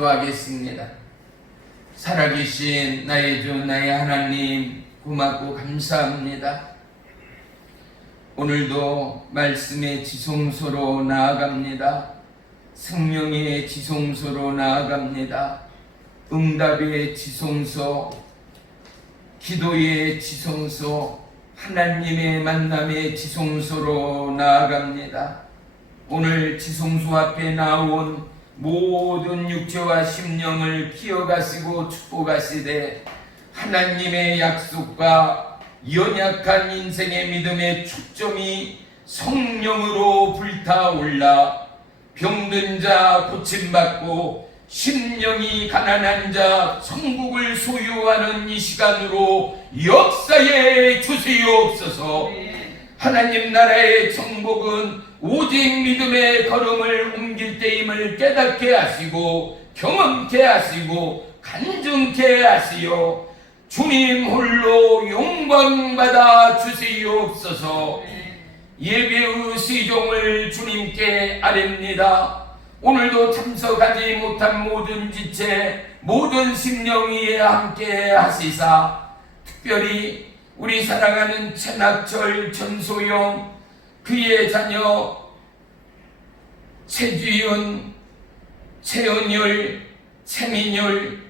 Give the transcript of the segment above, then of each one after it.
기도하겠습니다. 살아계신 나의 주 나의 하나님, 고맙고 감사합니다. 오늘도 말씀의 지성소로 나아갑니다. 성령의 지성소로 나아갑니다. 응답의 지성소, 기도의 지성소, 하나님의 만남의 지성소로 나아갑니다. 오늘 지성소 앞에 나온 모든 육체와 심령을 키워가시고 축복하시되 하나님의 약속과 연약한 인생의 믿음의 초점이 성령으로 불타올라 병든 자 고침받고 심령이 가난한 자 천국을 소유하는 이 시간으로 역사해 주시옵소서. 하나님 나라의 정복은 오직 믿음의 걸음을 옮길 때임을 깨닫게 하시고 경험케 하시고 간증케 하시어 주님 홀로 영광받아 주시옵소서. 예배의 시종을 주님께 아뢰옵니다. 오늘도 참석하지 못한 모든 지체 모든 심령 위에 함께 하시사 특별히 우리 사랑하는 최낙철 전소영 그의 자녀 최주윤 최은율 최민율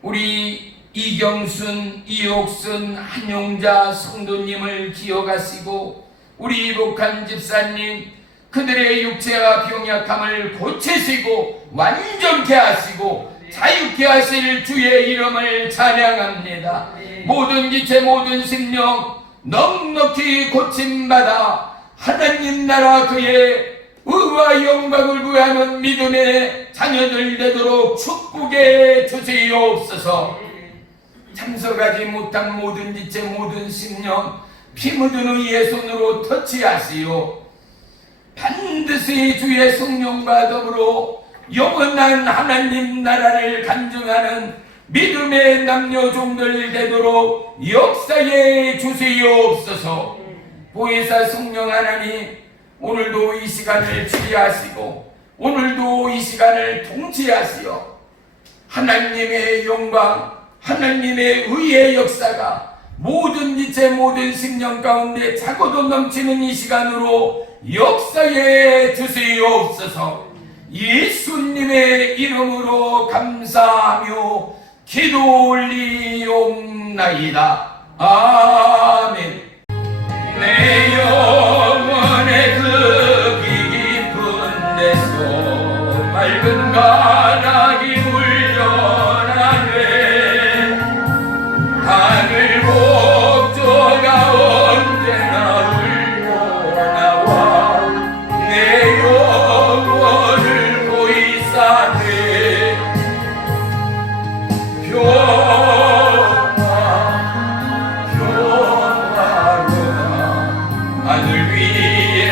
우리 이경순 이옥순 한용자 성도님을 기억하시고 우리 이복한 집사님 그들의 육체와 병약함을 고치시고 완전케 하시고 자유케 하실 주의 이름을 찬양합니다. 모든 지체 모든 심령 넉넉히 고침받아 하나님 나라 그의 의와 영광을 구하는 믿음의 자녀들 되도록 축복해 주시옵소서. 참석하지 못한 모든 지체 모든 심령 피 묻은 의의 손으로 터치하시오. 반드시 주의 성령과 더불어 영원한 하나님 나라를 간증하는 믿음의 남녀 종들 되도록 역사해 주시옵소서. 보혜사 성령 하나님, 오늘도 이 시간을 지휘하시고 오늘도 이 시간을 통치하시어 하나님의 영광 하나님의 의의 역사가 모든 지체 모든 심령 가운데 차고도 넘치는 이 시간으로 역사해 주시옵소서. 예수님의 이름으로 감사하며 기도 올리옵나이다. 아멘. 내 영혼의 그 깊은 데서 맑은 가락이 울려나네. 하늘 목조가 언제나 울려나와 내 영혼을 보이사네. 하늘 위에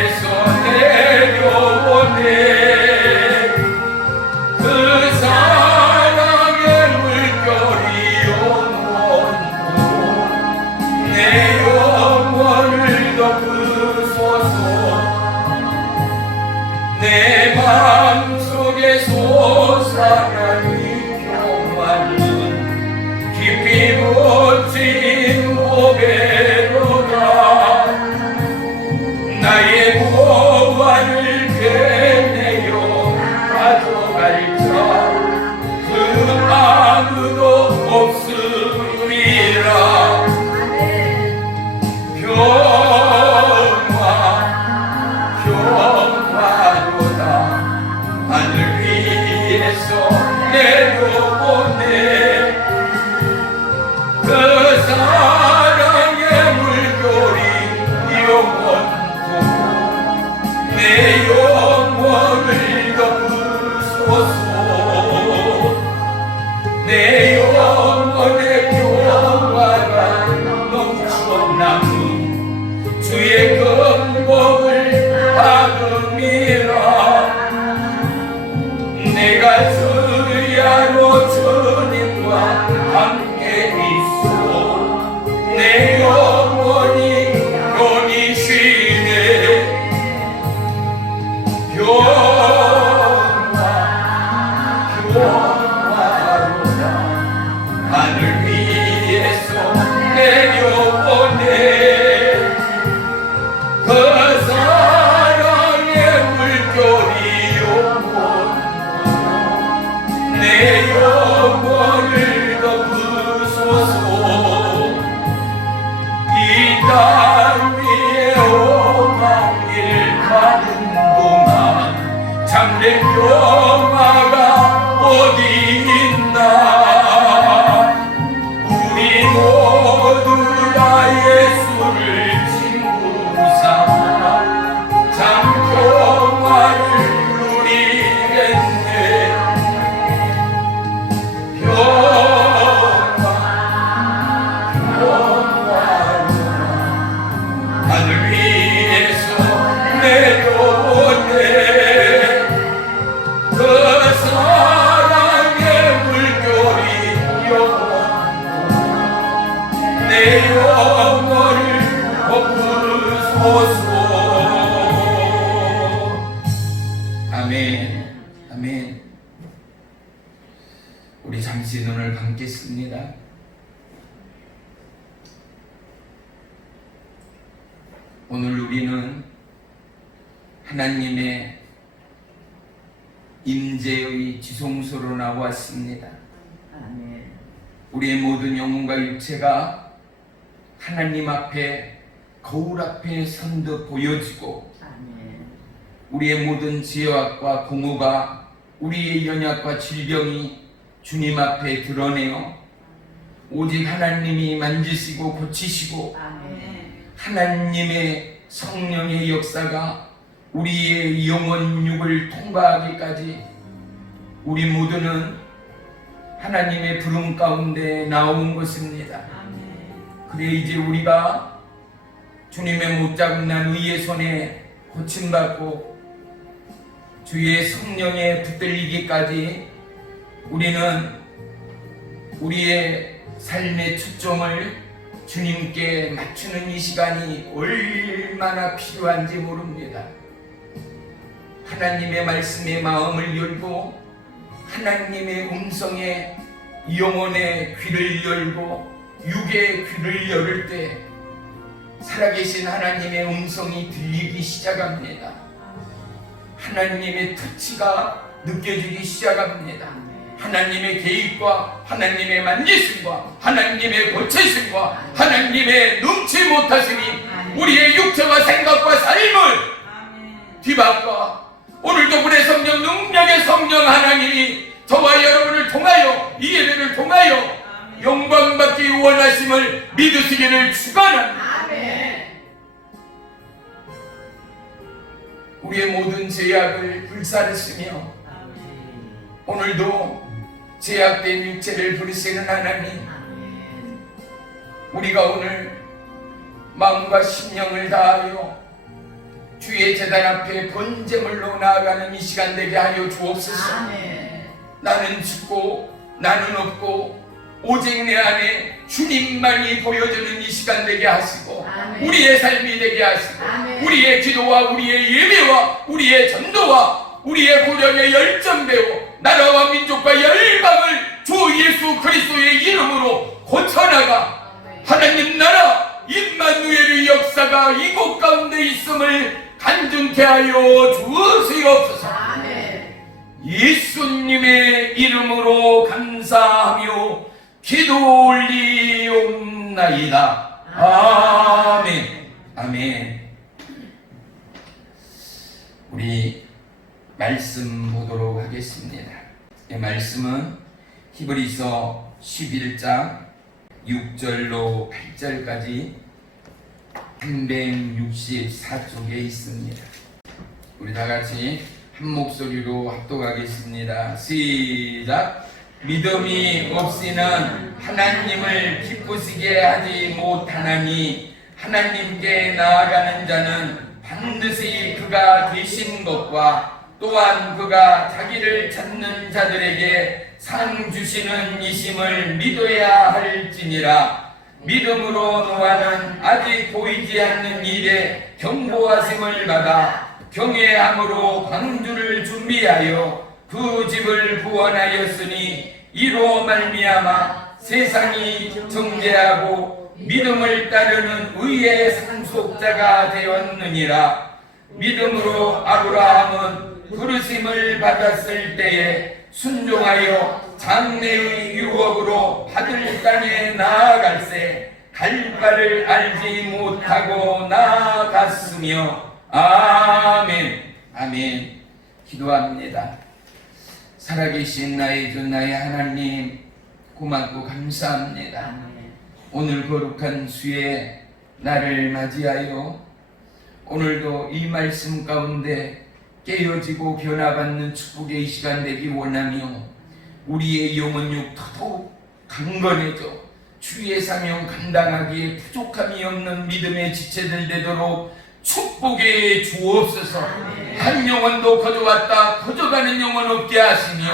위에서 내려보내 그 사랑의 물결이 영원토록 내 영혼을 덮으소서 내 영혼의 평화가 넘쳐나는 주의 긍휼을 받음이라 내가 주야로 주님과 함께 있어 내 영혼이 편히 쉬네 평화로다 하늘 위에서 내려오네 그 사랑의 물결이 내 영혼을 덮으소서 이 땅 위에 오만일 가는 동안 참된 평화가 어디 있나 우리 모두 다 예수를 친구 삼아 참 평화를 누리겠네 하늘 위에서 내려오네 그 사랑의 물결이 내 영혼을 덮으소서 아멘 아멘 우리 잠시 눈을 감겠습니다. 오늘 우리는 하나님의 임재의 지성소로 나왔습니다. 우리의 모든 영혼과 육체가 하나님 앞에 거울 앞에 선듯 보여지고 우리의 모든 죄악과 공허가 우리의 연약과 질병이 주님 앞에 드러내어 오직 하나님이 만지시고 고치시고 하나님의 성령의 역사가 우리의 영혼육을 통과하기까지 우리 모두는 하나님의 부름 가운데 나온 것입니다. 그래 이제 우리가 주님의 못자국난 의의 손에 고침받고 주의 성령에 붙들리기까지 우리는 우리의 삶의 초점을 주님께 맞추는 이 시간이 얼마나 필요한지 모릅니다. 하나님의 말씀에 마음을 열고 하나님의 음성에 영혼의 귀를 열고 육의 귀를 열을 때 살아계신 하나님의 음성이 들리기 시작합니다. 하나님의 특치가 느껴지기 시작합니다. 하나님의 개입과 하나님의 만지심과 하나님의 고치심과 하나님의 num지 못하심이 우리의 육체와 생각과 삶을 뒤바꿔 오늘도 불의 성령 능력의 성령 하나님이 저와 여러분을 통하여 이 예배를 통하여 영광받기 원하심을 믿으시기를 축원합니다. 우리의 모든 죄악을 불사르시며 오늘도 죄악된 육체를 부르시는 하나님, 우리가 오늘 마음과 심령을 다하여 주의 제단 앞에 번제물로 나아가는 이 시간 되게 하여 주옵소서. 나는 죽고 나는 없고 오직 내 안에 주님만이 보여주는 이 시간 되게 하시고 우리의 삶이 되게 하시고 우리의 기도와 우리의 예배와 우리의 전도와 우리의 고령의 열정대로 나라와 민족과 열방을 주 예수 그리스도의 이름으로 고쳐나가 하나님 나라 임마누엘의 역사가 이곳 가운데 있음을 간증케 하여 주시옵소서. 예수님의 이름으로 감사하며 기도 올리옵나이다. 아멘. 아멘. 우리 말씀 보도록 하겠습니다. 말씀은 히브리서 11장 6절로 8절까지 364쪽에 있습니다. 우리 다같이 한 목소리로 합독하겠습니다. 시작. 믿음이 없이는 하나님을 기쁘시게 하지 못하나니 하나님께 나아가는 자는 반드시 그가 계신 것과 또한 그가 자기를 찾는 자들에게 상 주시는 이심을 믿어야 할지니라. 믿음으로 노아는 아직 보이지 않는 일에 경고하심을 받아 경외함으로 방주를 준비하여 그 집을 구원하였으니 이로 말미암아 세상이 정죄하고 믿음을 따르는 의의 상속자가 되었느니라. 믿음으로 아브라함은 부르심을 받았을 때에 순종하여 장래의 유업으로 받을 땅에 나아갈새 갈 바를 알지 못하고 나아갔으며. 아멘. 아멘. 기도합니다. 살아계신 나의 주 나의 하나님, 고맙고 감사합니다. 오늘 거룩한 수에 나를 맞이하여 오늘도 이 말씀 가운데 깨어지고 변화받는 축복의 시간 되기 원하며 우리의 영혼육 더더욱 강건해져 주의 사명 감당하기에 부족함이 없는 믿음의 지체들 되도록 축복해 주옵소서. 한 영혼도 거저왔다 거저가는 영혼 없게 하시며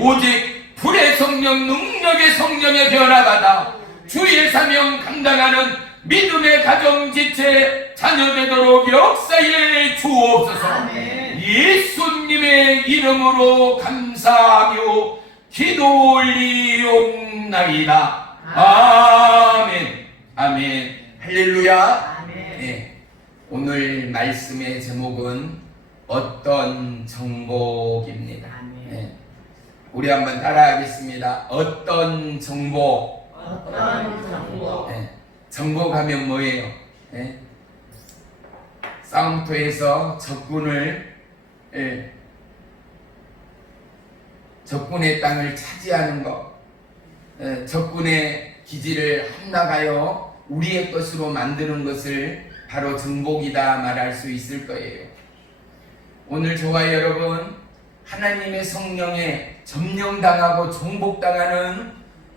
오직 불의 성령 능력의 성령에 변화받아 주의 사명 감당하는 믿음의 가정 지체 자녀 되도록 역사해 주옵소서. 예수님의 이름으로 감사하며 기도 올리옵나이다. 아멘. 아멘. 할렐루야. 네. 오늘 말씀의 제목은 어떤 정복입니다. 네. 우리 한번 따라하겠습니다. 어떤 정복. 어떤 정복. 네. 정복하면 뭐예요? 네. 싸움터에서 적군의 땅을 차지하는 것, 적군의 기지를 함락하여 우리의 것으로 만드는 것을 바로 정복이다 말할 수 있을 거예요. 오늘 저와 여러분 하나님의 성령에 점령당하고 정복당하는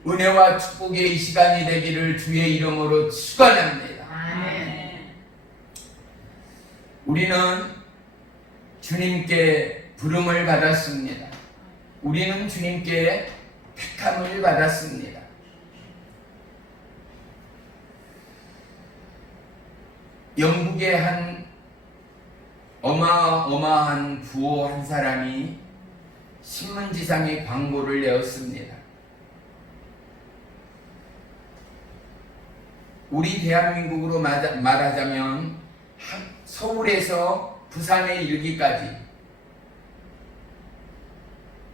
은혜와 축복의 이 시간이 되기를 주의 이름으로 축원합니다. 아멘. 우리는 주님께 부름을 받았습니다. 우리는 주님께 택함을 받았습니다. 영국의 한 어마어마한 부호 한 사람이 신문지상에 광고를 내었습니다. 우리 대한민국으로 말하자면 서울에서 부산에 이르기까지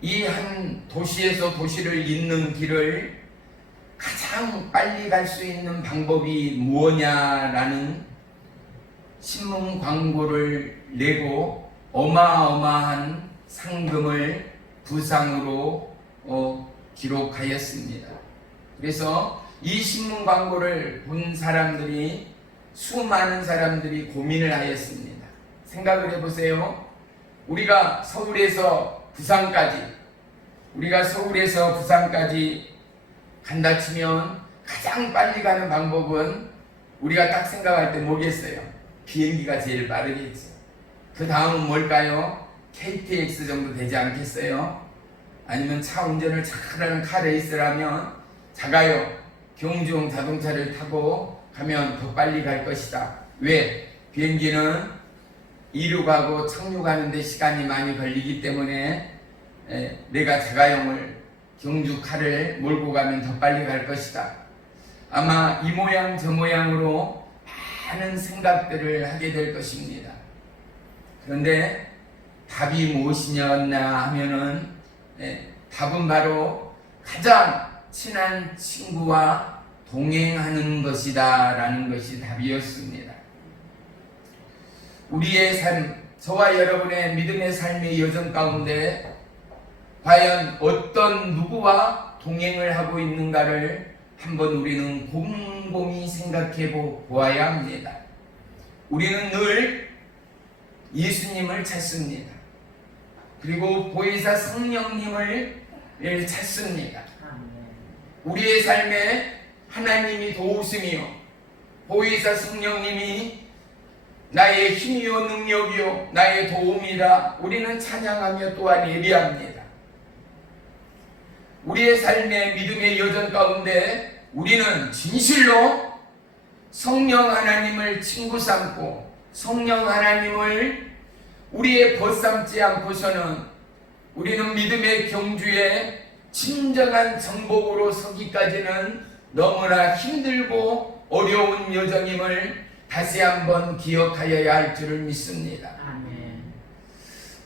이 한 도시에서 도시를 잇는 길을 가장 빨리 갈 수 있는 방법이 무엇냐라는 신문 광고를 내고 어마어마한 상금을 부상으로 기록하였습니다. 그래서 이 신문 광고를 본 사람들이 수많은 사람들이 고민을 하였습니다. 생각을 해보세요. 우리가 서울에서 부산까지 간다 치면 가장 빨리 가는 방법은 우리가 딱 생각할 때 뭐겠어요? 비행기가 제일 빠르겠죠. 그 다음은 뭘까요? KTX 정도 되지 않겠어요? 아니면 차 운전을 잘하는 카레이스라면 자가용, 경주용 자동차를 타고 가면 더 빨리 갈 것이다. 왜? 비행기는 이륙하고 착륙하는데 시간이 많이 걸리기 때문에 내가 자가용을 경주카를 몰고 가면 더 빨리 갈 것이다. 아마 이 모양 저 모양으로 많은 생각들을 하게 될 것입니다. 그런데 답이 무엇이냐였나 하면은 답은 바로 가장 친한 친구와 동행하는 것이다 라는 것이 답이었습니다. 우리의 삶, 저와 여러분의 믿음의 삶의 여정 가운데 과연 어떤 누구와 동행을 하고 있는가를 한번 우리는 곰곰이 생각해 보아야 합니다. 우리는 늘 예수님을 찾습니다. 그리고 보혜사 성령님을 찾습니다. 우리의 삶에 하나님이 도우시며 보혜사 성령님이 나의 힘이요 능력이요 나의 도움이라 우리는 찬양하며 또한 예배합니다. 우리의 삶의 믿음의 여정 가운데 우리는 진실로 성령 하나님을 친구 삼고 성령 하나님을 우리의 벗삼지 않고서는 우리는 믿음의 경주에 진정한 정복으로 서기까지는 너무나 힘들고 어려운 여정임을 다시 한번 기억하여야 할 줄을 믿습니다.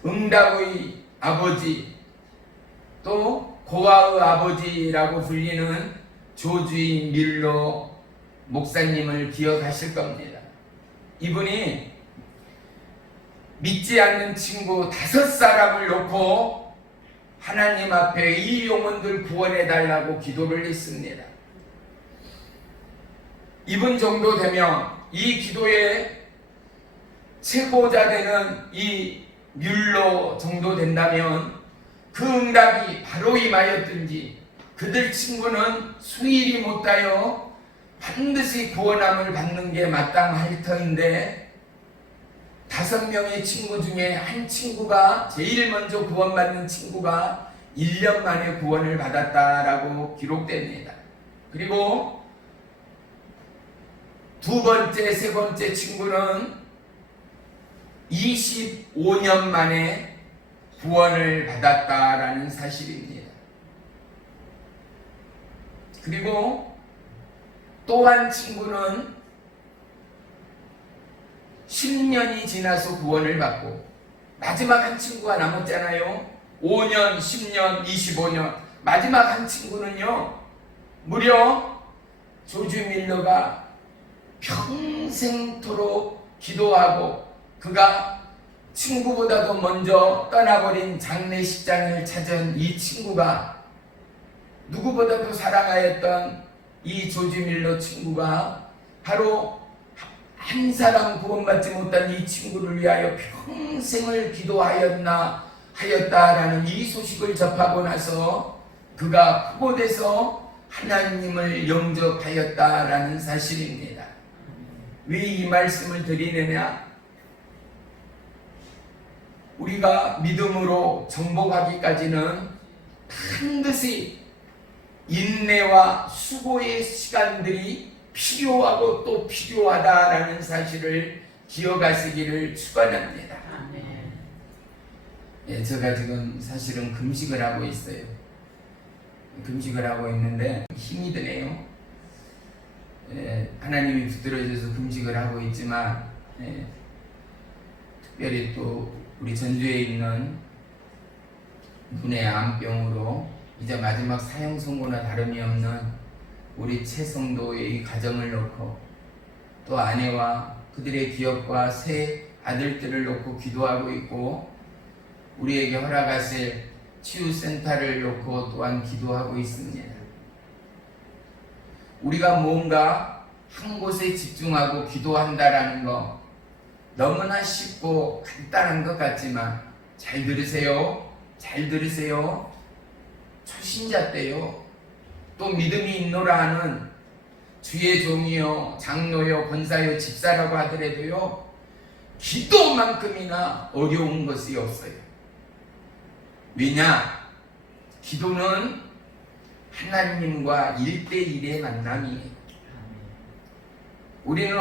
응답의 아버지 또 고아의 아버지라고 불리는 조주인 밀로 목사님을 기억하실 겁니다. 이분이 믿지 않는 친구 5사람을 놓고 하나님 앞에 이 영혼들 구원해 달라고 기도를 했습니다. 이분 정도 되면 이 기도의 최고자 되는 이 뮬러 정도 된다면 그 응답이 바로 임하였든지 그들 친구는 수일이 못하여 반드시 구원함을 받는 게 마땅할 터인데 5명의 친구 중에 한 친구가 제일 먼저 구원받는 친구가 1년 만에 구원을 받았다라고 기록됩니다. 그리고 두 번째, 세 번째 친구는 25년 만에 구원을 받았다라는 사실입니다. 그리고 또 한 친구는 10년이 지나서 구원을 받고 마지막 한 친구가 남았잖아요. 5년, 10년, 25년 마지막 한 친구는요 무려 조지 밀러가 평생토록 기도하고 그가 친구보다도 먼저 떠나버린 장례식장을 찾은 이 친구가 누구보다도 사랑하였던 이 조지 밀러 친구가 바로 한 사람 구원받지 못한 이 친구를 위하여 평생을 하였다라는 이 소식을 접하고 나서 그가 후보돼서 하나님을 영접하였다라는 사실입니다. 왜 이 말씀을 드리느냐? 우리가 믿음으로 정복하기까지는 반드시 인내와 수고의 시간들이 필요하고 또 필요하다라는 사실을 기억하시기를 축원합니다. 예, 제가 지금 사실은 금식을 하고 있어요. 금식을 하고 있는데 힘이 드네요. 예, 하나님이 붙들어줘서 금식을 하고 있지만 특별히 또 우리 전주에 있는 눈의 암병으로 이제 마지막 사형 선고나 다름이 없는 우리 최성도의 가정을 놓고 또 아내와 그들의 기업과 세 아들들을 놓고 기도하고 있고 우리에게 허락하실 치유센터를 놓고 또한 기도하고 있습니다. 우리가 뭔가 한 곳에 집중하고 기도한다라는 거 너무나 쉽고 간단한 것 같지만 잘 들으세요. 잘 들으세요. 초신자 때요. 또 믿음이 있노라 하는 주의 종이요 장로요 권사요 집사라고 하더라도요 기도만큼이나 어려운 것이 없어요. 왜냐? 기도는 하나님과 1대1의 만남이에요. 우리는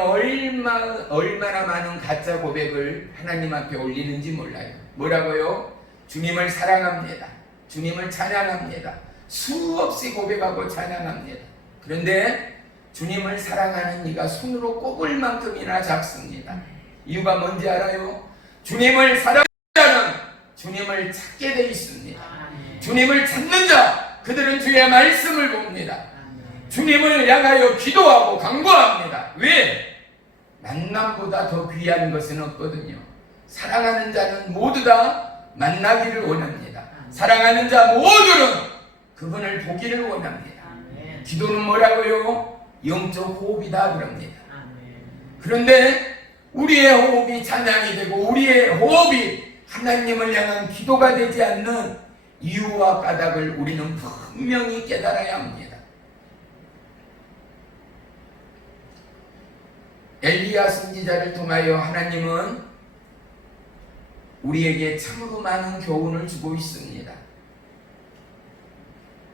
얼마나 많은 가짜 고백을 하나님 앞에 올리는지 몰라요. 뭐라고요? 주님을 사랑합니다. 주님을 찬양합니다. 수없이 고백하고 찬양합니다. 그런데 주님을 사랑하는 이가 손으로 꼽을 만큼이나 작습니다. 이유가 뭔지 알아요? 주님을 사랑하는 자는 주님을 찾게 되어 있습니다. 주님을 찾는 자, 그들은 주의 말씀을 봅니다. 주님을 향하여 기도하고 간구합니다. 왜? 만남보다 더 귀한 것은 없거든요. 사랑하는 자는 모두 다 만나기를 원합니다. 사랑하는 자 모두는 그분을 보기를 원합니다. 기도는 뭐라고요? 영적 호흡이다 그럽니다. 그런데 우리의 호흡이 찬양이 되고 우리의 호흡이 하나님을 향한 기도가 되지 않는 이유와 까닭을 우리는 분명히 깨달아야 합니다. 엘리야 선지자를 통하여 하나님은 우리에게 참으로 많은 교훈을 주고 있습니다.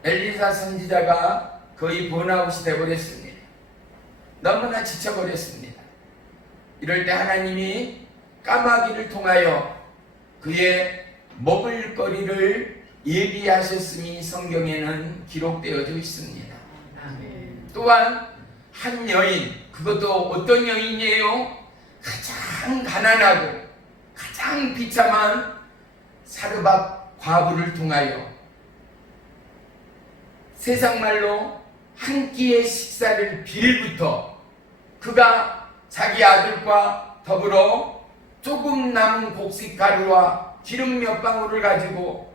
엘리사 선지자가 거의 번아웃이 되어버렸습니다. 너무나 지쳐버렸습니다. 이럴 때 하나님이 까마귀를 통하여 그의 먹을거리를 예비하셨음이 성경에는 기록되어져 있습니다. 또한 한 여인, 그것도 어떤 여인이에요? 가장 가난하고 가장 비참한 사르밧 과부를 통하여 세상말로 한 끼의 식사를 빌부터 그가 자기 아들과 더불어 조금 남은 곡식 가루와 기름 몇 방울을 가지고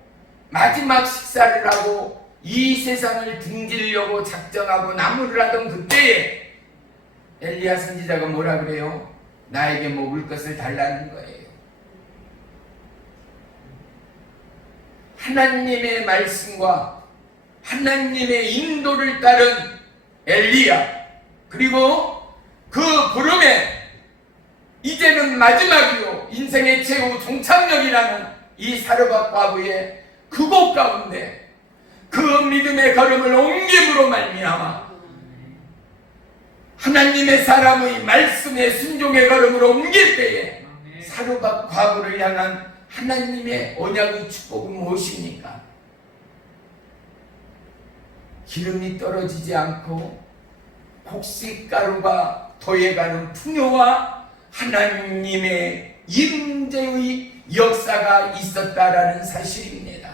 마지막 식사를 하고 이 세상을 등지려고 작정하고 나무를 하던 그때에 엘리야 선지자가 뭐라 그래요? 나에게 먹을 것을 달라는 거예요. 하나님의 말씀과 하나님의 인도를 따른 엘리야, 그리고 그 부름에 이제는 마지막이요 인생의 최후 종착역이라는 이 사르밧 과부의 그곳 가운데 그 믿음의 걸음을 옮김으로 말미암아 하나님의 사람의 말씀의 순종의 걸음을 옮길 때에 사르밧 과부를 향한 하나님의 언약의 축복은 무엇입니까? 기름이 떨어지지 않고 곡식가루가 더해가는 풍요와 하나님의 임재의 역사가 있었다라는 사실입니다.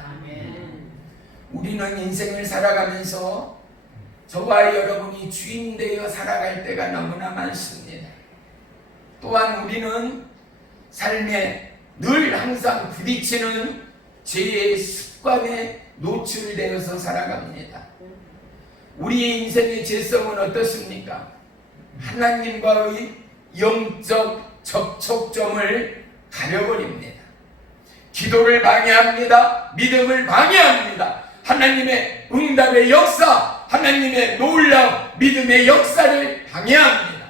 우리는 인생을 살아가면서 저와 여러분이 주인 되어 살아갈 때가 너무나 많습니다. 또한 우리는 삶에 늘 항상 부딪히는 죄의 습관에 노출되어서 살아갑니다. 우리의 인생의 죄성은 어떻습니까? 하나님과의 영적 접촉점을 가려버립니다. 기도를 방해합니다. 믿음을 방해합니다. 하나님의 응답의 역사, 하나님의 놀라운 믿음의 역사를 방해합니다.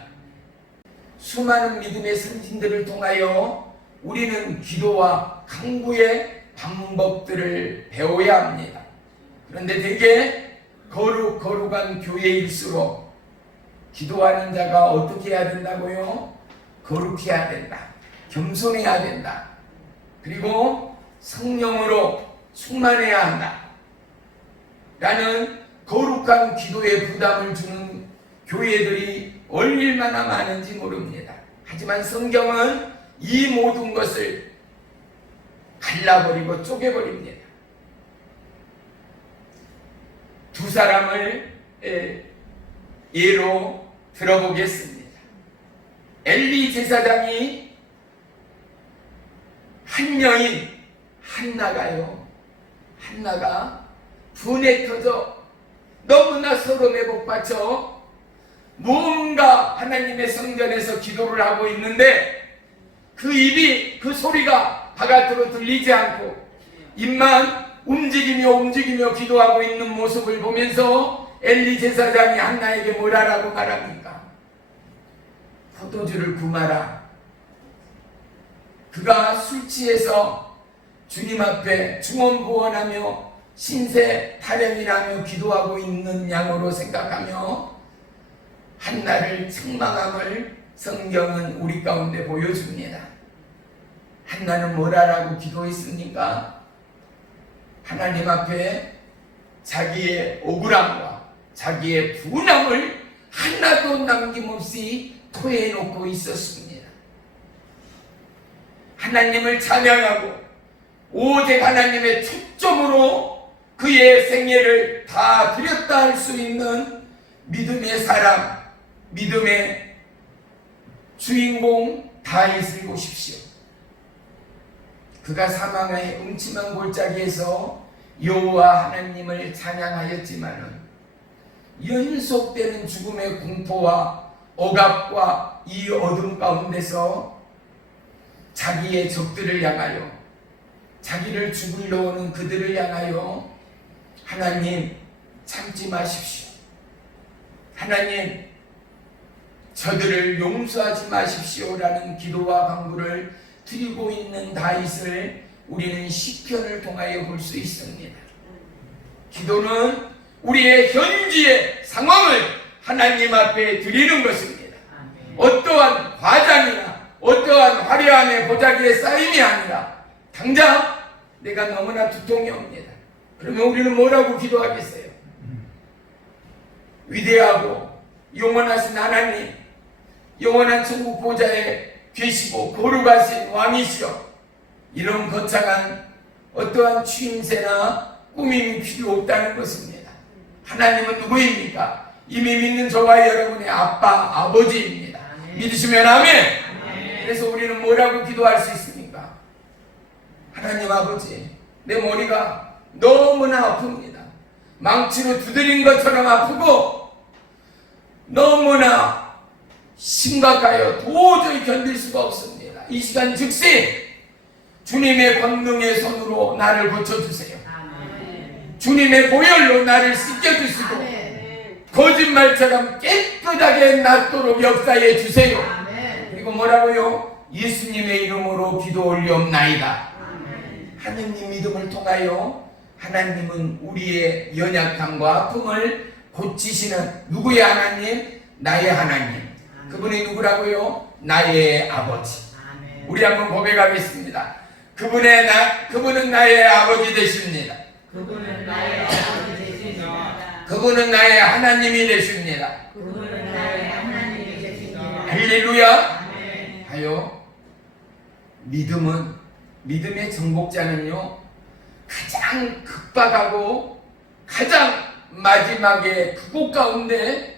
수많은 믿음의 선진들을 통하여 우리는 기도와 강구의 방법들을 배워야 합니다. 그런데 대개 거룩한 교회일수록 기도하는 자가 어떻게 해야 된다고요? 거룩해야 된다. 겸손해야 된다. 그리고 성령으로 충만해야 한다. 라는 거룩한 기도에 부담을 주는 교회들이 얼마나 많은지 모릅니다. 하지만 성경은 이 모든 것을 갈라버리고 쪼개버립니다. 두 사람을 예로 들어보겠습니다. 엘리 제사장이 한 여인 한나가 분에 터져 너무나 서름에 복받쳐 무언가 하나님의 성전에서 기도를 하고 있는데 그 입이, 그 소리가 바깥으로 들리지 않고 입만 움직이며 기도하고 있는 모습을 보면서 엘리 제사장이 한나에게 뭐라고 말합니까? 포도주를 구마라. 그가 술 취해서 주님 앞에 중언부언하며 신세 타령이라며 기도하고 있는 양으로 생각하며 한나를 책망함을 성경은 우리 가운데 보여줍니다. 한나는 뭐라고 기도했습니까? 하나님 앞에 자기의 억울함과 자기의 분함을 하나도 남김없이 토해놓고 있었습니다. 하나님을 찬양하고 오직 하나님의 초점으로 그의 생애를 다 드렸다 할 수 있는 믿음의 사람, 믿음의 주인공 다윗을 보십시오. 그가 사망의 음침한 골짜기에서 여호와 하나님을 찬양하였지만은 연속되는 죽음의 공포와 억압과 이 어둠 가운데서 자기의 적들을 향하여, 자기를 죽이려 오는 그들을 향하여 하나님 참지 마십시오. 하나님 저들을 용서하지 마십시오라는 기도와 간구를 드리고 있는 다윗을 우리는 시편을 통하여 볼 수 있습니다. 기도는 우리의 현지의 상황을 하나님 앞에 드리는 것입니다. 어떠한 과장이나 어떠한 화려함의 보자기에 쌓임이 아니라 당장 내가 너무나 두통이 옵니다. 그러면 우리는 뭐라고 기도하겠어요? 위대하고 영원하신 하나님, 영원한 천국 보좌에 계시고 거룩하신 왕이시여, 이런 거창한 어떠한 추임새나 꾸밈이 필요 없다는 것입니다. 하나님은 누구입니까? 이미 믿는 저와 여러분의 아빠, 아버지입니다. 믿으시면 아멘. 그래서 우리는 뭐라고 기도할 수 있습니까? 하나님 아버지, 내 머리가 너무나 아픕니다. 망치로 두드린 것처럼 아프고 너무나 심각하여 도저히 견딜 수가 없습니다. 이 시간 즉시 주님의 권능의 손으로 나를 고쳐주세요. 주님의 보혈로 나를 씻겨주시고 거짓말처럼 깨끗하게 낫도록 역사해 주세요. 그리고 뭐라고요? 예수님의 이름으로 기도 올리옵나이다. 하느님 믿음을 통하여 하나님은 우리의 연약함과 아픔을 고치시는 누구의 하나님? 나의 하나님. 그분이 누구라고요? 나의 아버지. 우리 한번 고백하겠습니다. 그분은 나의 아버지 되십니다. 그분은 나의 아버지 되십니다. 그분은 나의 하나님이 되십니다. 그분은 나의 하나님이 되십니다. 할렐루야. 아멘. 하여 믿음의 정복자는요, 가장 급박하고 가장 마지막에 그곳 가운데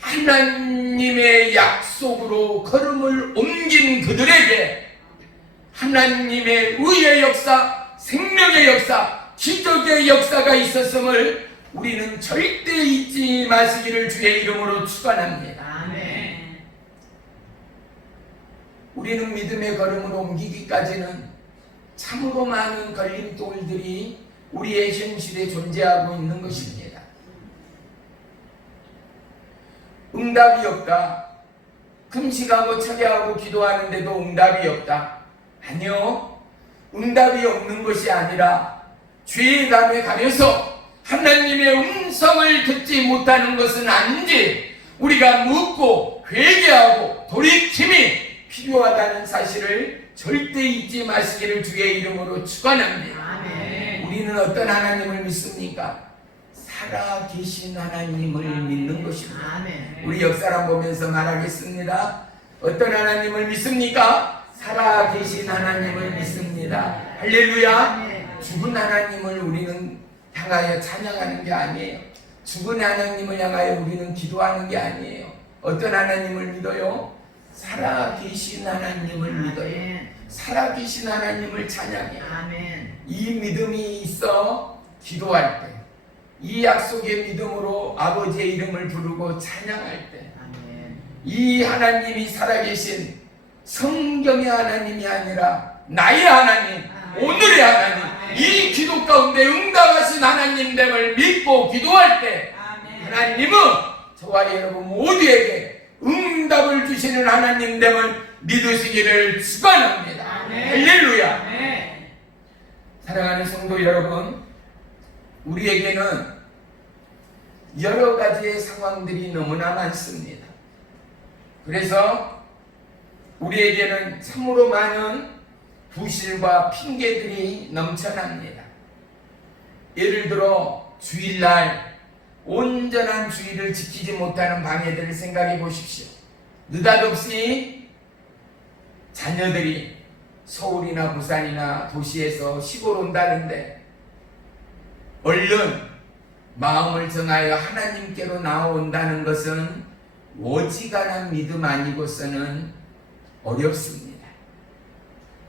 하나님의 약속으로 걸음을 옮긴 그들에게 하나님의 의의 역사, 생명의 역사, 기적의 역사가 있었음을 우리는 절대 잊지 마시기를 주의 이름으로 축원합니다. 아멘. 우리는 믿음의 걸음을 옮기기까지는 참으로 많은 걸림돌들이 우리의 현실에 존재하고 있는 것입니다. 응답이 없다. 금식하고 철야하고 기도하는데도 응답이 없다. 아니요. 응답이 없는 것이 아니라 죄의 담에 가려서 하나님의 음성을 듣지 못하는 것은 아닌지 우리가 묻고 회개하고 돌이킴이 필요하다는 사실을 절대 잊지 마시기를 주의 이름으로 축원합니다. 아멘. 우리는 어떤 하나님을 믿습니까? 살아계신 하나님을 믿는 것입니다. 아멘. 우리 역사를 보면서 말하겠습니다. 어떤 하나님을 믿습니까? 살아계신 하나님을 믿습니다. 할렐루야. 죽은 하나님을 우리는 향하여 찬양하는 게 아니에요. 죽은 하나님을 향하여 우리는 기도하는 게 아니에요. 어떤 하나님을 믿어요? 살아계신 하나님을 믿어요. 살아계신 하나님을 찬양해요. 아멘. 이 믿음이 있어 기도할 때, 이 약속의 믿음으로 아버지의 이름을 부르고 찬양할 때, 아멘. 이 하나님이 살아계신 성경의 하나님이 아니라 나의 하나님, 오늘의 하나님, 이 기도 가운데 응답하신 하나님됨을 믿고 기도할 때 하나님은 저와 여러분 모두에게 응답을 주시는 하나님됨을 믿으시기를 축원합니다. 할렐루야. 아멘. 사랑하는 성도 여러분, 우리에게는 여러 가지의 상황들이 너무나 많습니다. 그래서 우리에게는 참으로 많은 부실과 핑계들이 넘쳐납니다. 예를 들어 주일날 온전한 주의를 지키지 못하는 방해들을 생각해 보십시오. 느닷없이 자녀들이 서울이나 부산이나 도시에서 시골 온다는데 얼른 마음을 정하여 하나님께로 나온다는 것은 오지간한 믿음 아니고서는 어렵습니다.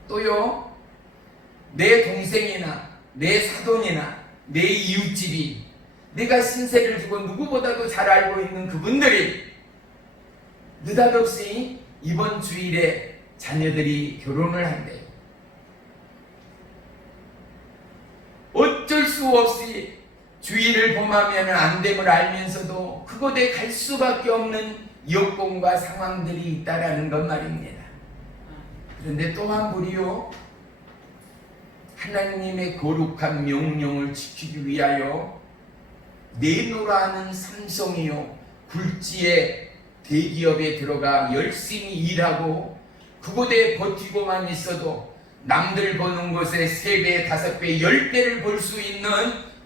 또요, 내 동생이나 내 사돈이나 내 이웃집이 내가 신세를 지고 누구보다도 잘 알고 있는 그분들이 느닷없이 이번 주일에 자녀들이 결혼을 한대요. 어쩔 수 없이 주일을 범하면 안 됨을 알면서도 그곳에 갈 수밖에 없는 여건과 상황들이 있다라는 것 말입니다. 그런데 또한 무리요, 하나님의 거룩한 명령을 지키기 위하여 내노라는 삼성이요, 굴지의 대기업에 들어가 열심히 일하고 그곳에 버티고만 있어도 남들 버는 것에 3배, 5배, 10배를 벌 수 있는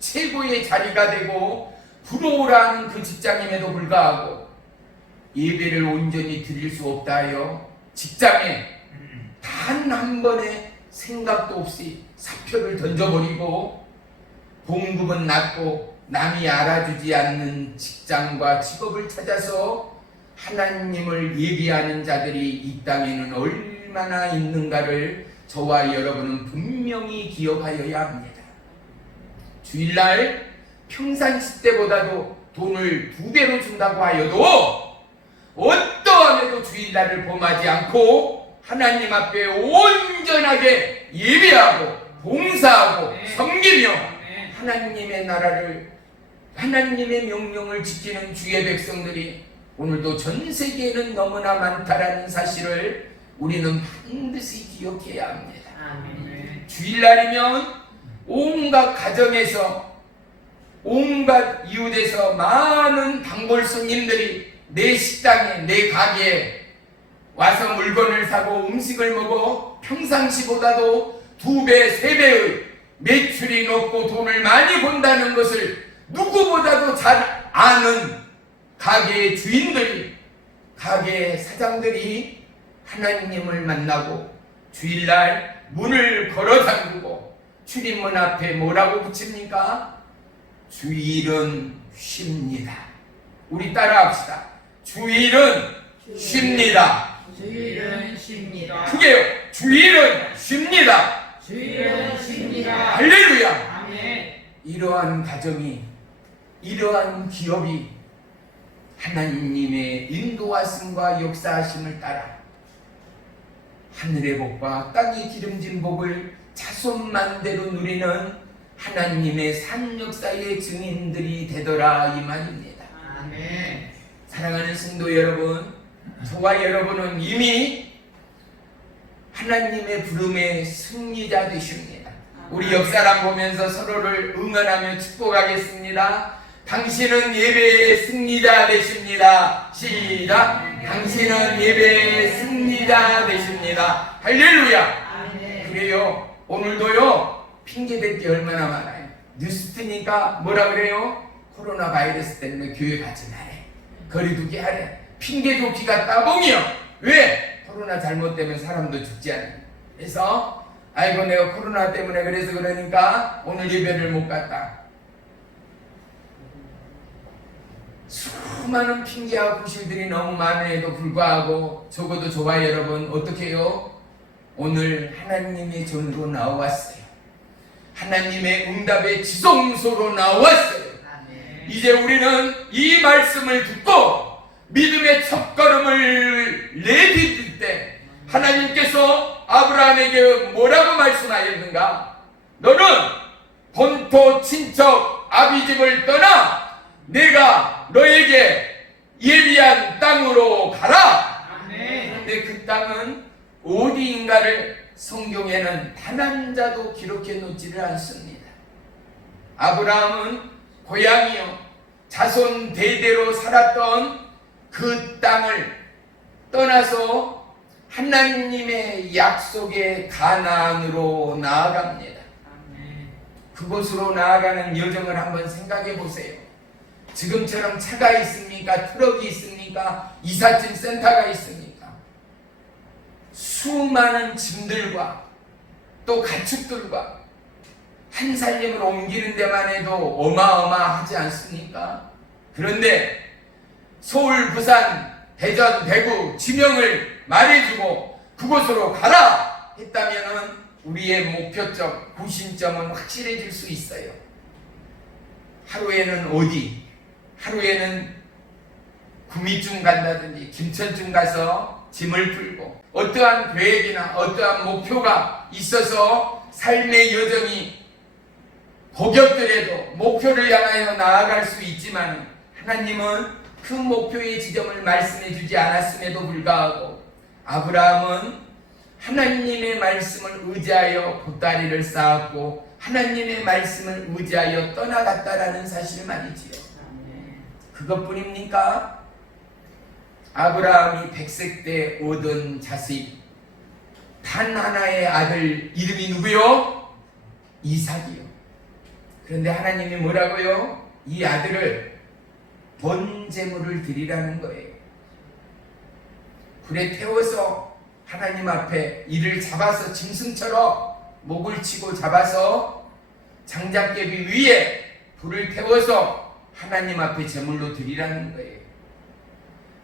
최고의 자리가 되고 부러워라는 그 직장임에도 불구하고 예배를 온전히 드릴 수 없다 하여 직장에 단 한 번의 생각도 없이 사표를 던져버리고 봉급은 낮고 남이 알아주지 않는 직장과 직업을 찾아서 하나님을 예비하는 자들이 이 땅에는 얼마나 있는가를 저와 여러분은 분명히 기억하여야 합니다. 주일날 평상시 때보다도 돈을 2배로 준다고 하여도 어떠함에도 주일날을 범하지 않고 하나님 앞에 온전하게 예배하고 봉사하고 섬기며 하나님의 나라를, 하나님의 명령을 지키는 주의 백성들이 오늘도 전 세계에는 너무나 많다라는 사실을 우리는 반드시 기억해야 합니다. 주일날이면 온갖 가정에서, 온갖 이웃에서 많은 단골 손님들이 내 식당에, 내 가게에 와서 물건을 사고 음식을 먹어 평상시보다도 2배, 3배의 매출이 높고 돈을 많이 번다는 것을 누구보다도 잘 아는 가게의 주인들이, 가게의 사장들이 하나님을 만나고 주일날 문을 걸어 잠그고 출입문 앞에 뭐라고 붙입니까? 주일은 쉽니다. 우리 따라합시다. 주일은 쉽니다. 주일은 쉽니다. 그게요. 주일은 쉽니다. 주일은 쉽니다. 할렐루야. 아멘. 이러한 가정이, 이러한 기업이 하나님의 인도하심과 역사하심을 따라 하늘의 복과 땅이 기름진 복을 자손만대로 누리는 하나님의 산 역사의 증인들이 되더라 이 말입니다. 아멘. 사랑하는 성도 여러분, 저와 여러분은 이미 하나님의 부름의 승리자 되십니다. 우리 옆 사람 보면서 서로를 응원하며 축복하겠습니다. 당신은 예배의 승리자 되십니다. 시작. 당신은 예배의 승리자 되십니다. 할렐루야. 아멘. 그래요. 오늘도요, 핑계댈 게 얼마나 많아요. 뉴스 뜨니까 뭐라 그래요? 코로나 바이러스 때문에 교회 가지 말래, 거리두기 하래. 핑계 좋기가 따봉이요. 왜? 코로나 잘못되면 사람도 죽지 않아요. 그래서 아이고 내가 코로나 때문에 그래서 그러니까 오늘 예배를 못 갔다. 수많은 핑계와 구실들이 너무 많음에도 불구하고 적어도 저와 여러분 어떻게 해요? 오늘 하나님의 전으로 나왔어요. 하나님의 응답의 지성소로 나왔어요. 아멘. 이제 우리는 이 말씀을 듣고 믿음의 첫걸음을 내디딜 때 하나님께서 아브라함에게 뭐라고 말씀하였는가? 너는 본토 친척 아비집을 떠나 내가 너에게 예비한 땅으로 가라. 아멘. 그런데 그 땅은 어디인가를 성경에는 단 한 자도 기록해 놓지를 않습니다. 아브라함은 고향이요, 자손 대대로 살았던 그 땅을 떠나서 하나님의 약속의 가나안으로 나아갑니다. 아멘. 그곳으로 나아가는 여정을 한번 생각해 보세요. 지금처럼 차가 있습니까? 트럭이 있습니까? 이삿짐 센터가 있습니까? 수많은 짐들과 또 가축들과 한 살림을 옮기는 데만 해도 어마어마하지 않습니까? 그런데 서울, 부산, 대전, 대구 지명을 말해주고 그곳으로 가라 했다면은 우리의 목표점, 구심점은 확실해질 수 있어요. 하루에는 어디, 하루에는 구미중 간다든지 김천중 가서 짐을 풀고 어떠한 계획이나 어떠한 목표가 있어서 삶의 여정이 복엽더라도 목표를 향하여 나아갈 수 있지만 하나님은 그 목표의 지점을 말씀해 주지 않았음에도 불구하고 아브라함은 하나님의 말씀을 의지하여 보따리를 쌓았고 하나님의 말씀을 의지하여 떠나갔다라는 사실 말이지요. 그것뿐입니까? 아브라함이 100세 때 얻은 자식 단 하나의 아들 이름이 누구요? 이삭이요. 그런데 하나님이 뭐라고요? 이 아들을 번제물을 드리라는 거예요. 불에 태워서 하나님 앞에 이를 잡아서 짐승처럼 목을 치고 잡아서 장작개비 위에 불을 태워서 하나님 앞에 제물로 드리라는 거예요.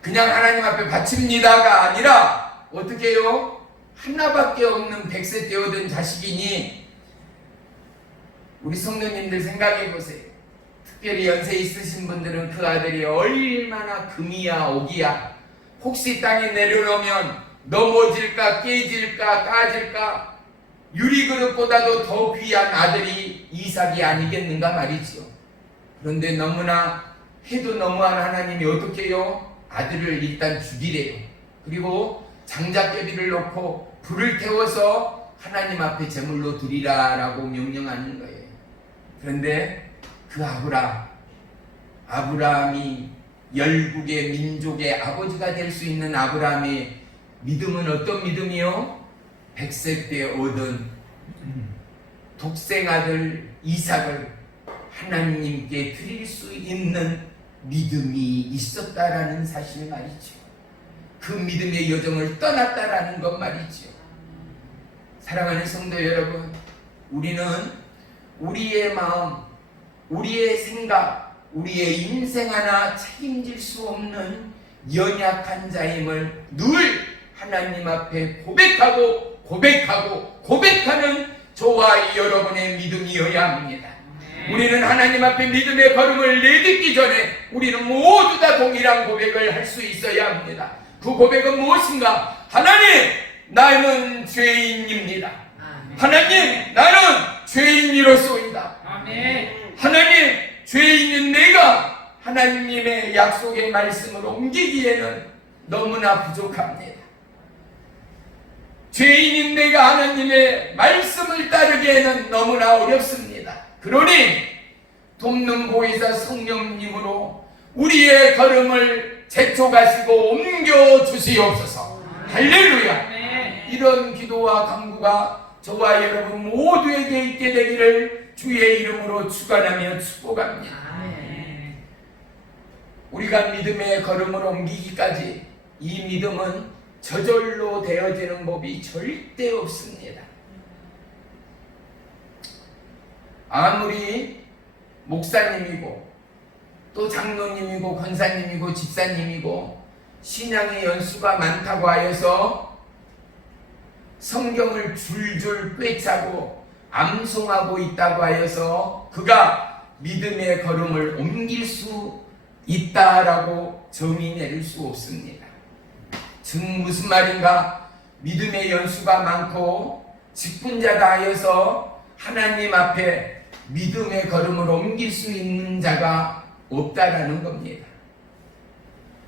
그냥 하나님 앞에 바칩니다가 아니라 어떻게 해요? 하나밖에 없는 100세 때 얻은 자식이니 우리 성도님들 생각해 보세요. 특별히 연세 있으신 분들은 그 아들이 얼마나 금이야 옥이야. 혹시 땅에 내려놓으면 넘어질까 깨질까 까질까 유리그릇보다도 더 귀한 아들이 이삭이 아니겠는가 말이지요. 그런데 너무나 해도 너무한 하나님이 어떻게 해요? 아들을 일단 죽이래요. 그리고 장작개비를 놓고 불을 태워서 하나님 앞에 제물로 드리라라고 명령하는 거예요. 그런데 그 아브라함이 열국의 민족의 아버지가 될 수 있는 아브라함의 믿음은 어떤 믿음이요? 100세 때 얻은 독생아들 이삭을 하나님께 드릴 수 있는 믿음이 있었다라는 사실 말이죠. 그 믿음의 여정을 떠났다라는 것 말이죠. 사랑하는 성도 여러분, 우리는 우리의 마음, 우리의 생각, 우리의 인생 하나 책임질 수 없는 연약한 자임을 늘 하나님 앞에 고백하는 저와 여러분의 믿음이어야 합니다. 우리는 하나님 앞에 믿음의 걸음을 내딛기 전에 우리는 모두 다 동일한 고백을 할 수 있어야 합니다. 그 고백은 무엇인가? 하나님, 나는 죄인입니다. 하나님, 나는 죄인이로소이다. 하나님, 죄인인 내가 하나님의 약속의 말씀을 옮기기에는 너무나 부족합니다. 죄인인 내가 하나님의 말씀을 따르기에는 너무나 어렵습니다. 그러니 돕는 보혜사 성령님으로 우리의 걸음을 재촉하시고 옮겨주시옵소서. 할렐루야. 이런 기도와 간구가 저와 여러분 모두에게 있게 되기를 주의 이름으로 축원하며 축복합니다. 우리가 믿음의 걸음을 옮기기까지 이 믿음은 저절로 되어지는 법이 절대 없습니다. 아무리 목사님이고 또 장로님이고 권사님이고 집사님이고 신앙의 연수가 많다고 하여서 성경을 줄줄 꿰차고 암송하고 있다고 하여서 그가 믿음의 걸음을 옮길 수 있다라고 정의 내릴 수 없습니다. 즉 무슨 말인가? 믿음의 연수가 많고 직분자다 하여서 하나님 앞에 믿음의 걸음을 옮길 수 있는 자가 없다라는 겁니다.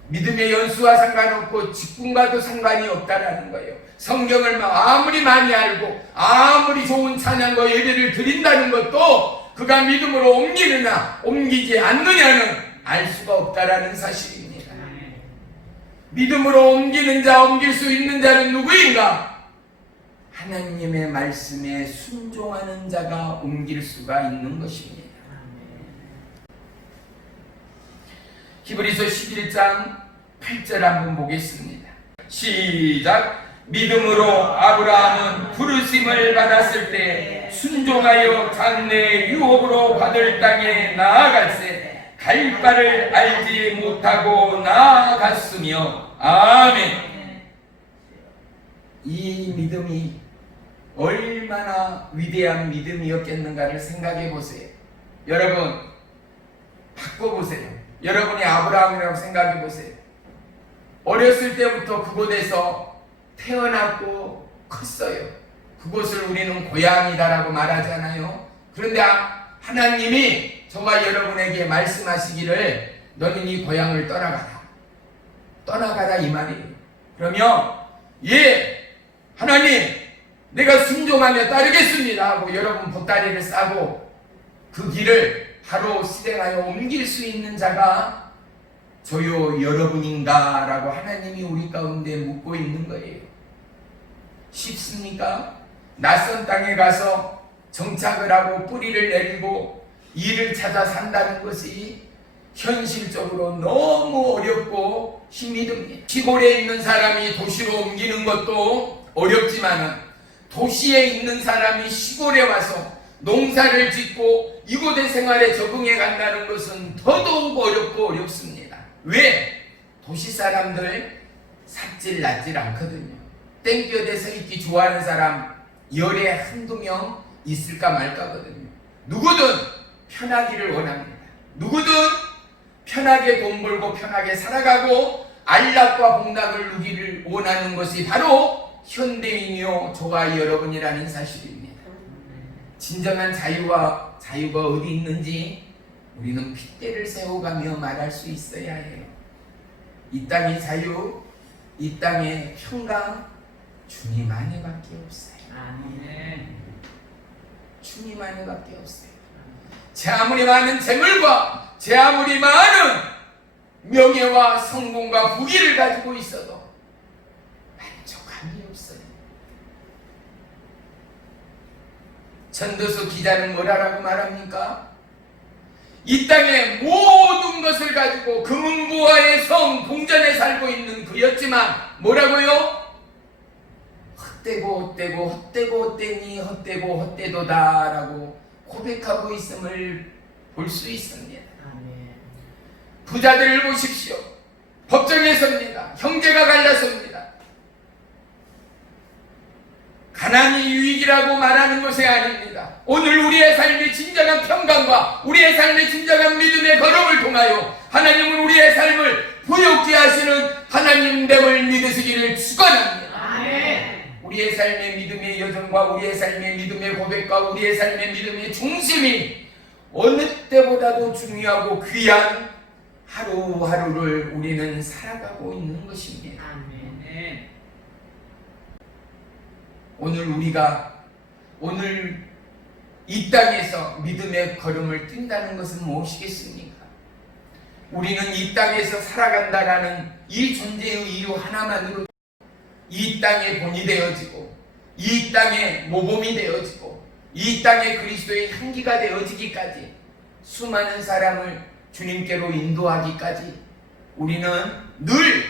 믿음의 연수와 상관없고 직분과도 상관이 없다라는 거예요. 성경을 아무리 많이 알고 아무리 좋은 찬양과 예배를 드린다는 것도 그가 믿음으로 옮기느냐 옮기지 않느냐는 알 수가 없다라는 사실입니다. 믿음으로 옮기는 자, 옮길 수 있는 자는 누구인가? 하나님의 말씀에 순종하는 자가 옮길 수가 있는 것입니다. 히브리서 11장 8절 한번 보겠습니다. 시작. 믿음으로 아브라함은 부르심을 받았을 때 순종하여 장래의 유업으로 받을 땅에 나아갈새 갈 바를 알지 못하고 나아갔으며. 아멘. 이 믿음이 얼마나 위대한 믿음이었겠는가를 생각해 보세요. 여러분, 바꿔보세요. 여러분이 아브라함이라고 생각해 보세요. 어렸을 때부터 그곳에서 태어났고 컸어요. 그곳을 우리는 고향이다라고 말하잖아요. 그런데 하나님이 저와 여러분에게 말씀하시기를 너는 이 고향을 떠나가라. 떠나가라 이 말이에요. 그러면 예, 하나님 내가 순종하며 따르겠습니다 하고 여러분 보따리를 싸고 그 길을 바로 실행하여 옮길 수 있는 자가 저요 여러분인가 라고 하나님이 우리 가운데 묻고 있는 거예요. 쉽습니까? 낯선 땅에 가서 정착을 하고 뿌리를 내리고 일을 찾아 산다는 것이 현실적으로 너무 어렵고 힘이 듭니다. 시골에 있는 사람이 도시로 옮기는 것도 어렵지만 도시에 있는 사람이 시골에 와서 농사를 짓고 이곳의 생활에 적응해 간다는 것은 더더욱 어렵고 어렵습니다. 왜? 도시 사람들 삽질 낫질 않거든요. 땡볕에 서 있기 좋아하는 사람 열에 한두 명 있을까 말까거든요. 누구든 편하기를 원합니다. 누구든 편하게 돈 벌고 편하게 살아가고 안락과 복락을 누리기를 원하는 것이 바로 현대인이요 저와 여러분이라는 사실입니다. 진정한 자유가 어디 있는지 우리는 핏대를 세워가며 말할 수 있어야 해요. 이 땅의 자유, 이 땅의 평강 주님 안에밖에 없어요. 주님 안에밖에 없어요. 제 아무리 많은 재물과 제 아무리 많은 명예와 성공과 부귀를 가지고 있어도 만족함이 없어요. 전도서 기자는 뭐라고 말합니까? 이 땅의 모든 것을 가지고 금은보화의 성 동전에 살고 있는 그였지만 뭐라고요? 헛되고 헛되고 헛되고 헛되니 헛되고 헛되도다 라고 고백하고 있음을 볼 수 있습니다. 부자들을 보십시오. 법정에 섭니다. 형제가 갈라섭니다. 가난이 유익이라고 말하는 것이 아닙니다. 오늘 우리의 삶의 진정한 평강과 우리의 삶의 진정한 믿음의 걸음을 통하여 하나님은 우리의 삶을 부욕케 하시는 하나님됨을 믿으시기를 축원합니다. 우리의 삶의 믿음의 여정과 우리의 삶의 믿음의 고백과 우리의 삶의 믿음의 중심이 어느 때보다도 중요하고 귀한 하루하루를 우리는 살아가고 있는 것입니다. 오늘 이 땅에서 믿음의 걸음을 뛴다는 것은 무엇이겠습니까? 우리는 이 땅에서 살아간다라는 이 존재의 이유 하나만으로 이 땅의 본이 되어지고 이 땅의 모범이 되어지고 이 땅의 그리스도의 향기가 되어지기까지 수많은 사람을 주님께로 인도하기까지 우리는 늘